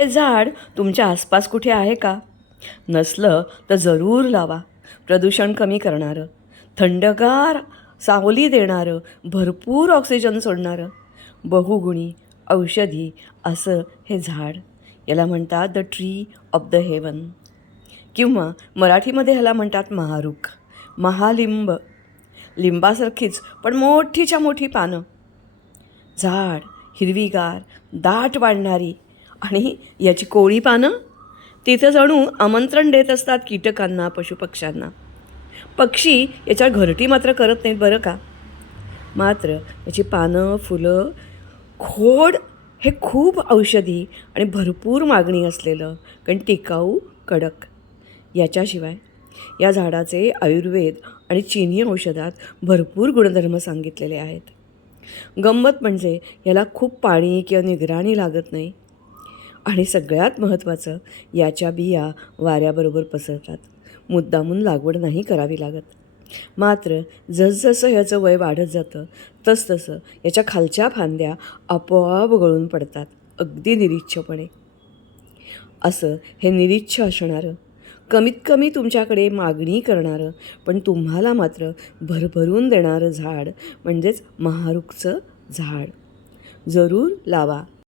हे झाड तुमच्या आसपास कुठे आहे का? नसलं तर जरूर लावा. प्रदूषण कमी करणारं थंडगार सावली देणारं भरपूर ऑक्सिजन सोडणारं बहुगुणी औषधी असं हे झाड. याला म्हणतात the tree of the heaven किंवा मराठीमध्ये ह्याला म्हणतात महारूख महालिंब. लिंबासारखीच पण मोठीच्या मोठी पानं. झाड हिरवीगार दाट वाढणारी आणि याची कोळी पानं? तिथं जणू आमंत्रण देत असतात कीटकांना पशुपक्ष्यांना. पक्षी याच्या घरटी मात्र करत नाहीत बरं का? मात्र याची पानं फुलं खोड हे खूप औषधी आणि भरपूर मागणी असलेलं कारण टिकाऊ कडक. याच्याशिवाय या झाडाचे आयुर्वेद आणि चिनी औषधात भरपूर गुणधर्म सांगितलेले आहेत. गंमत म्हणजे याला खूप पाणी किंवा निगराणी लागत नाही. आणि सगळ्यात महत्त्वाचं याच्या बिया वाऱ्याबरोबर पसरतात. मुद्दामून लागवड नाही करावी लागत. मात्र जसजसं ह्याचं वय वाढत जातं तसतसं याच्या खालच्या फांद्या आपोआप गळून पडतात अगदी निरीच्छपणे. असं हे निरीच्छ असणारं कमीत कमी तुमच्याकडे मागणी करणारं पण तुम्हाला मात्र भरभरून देणारं झाड म्हणजेच महारुखचं झाड. जरूर लावा.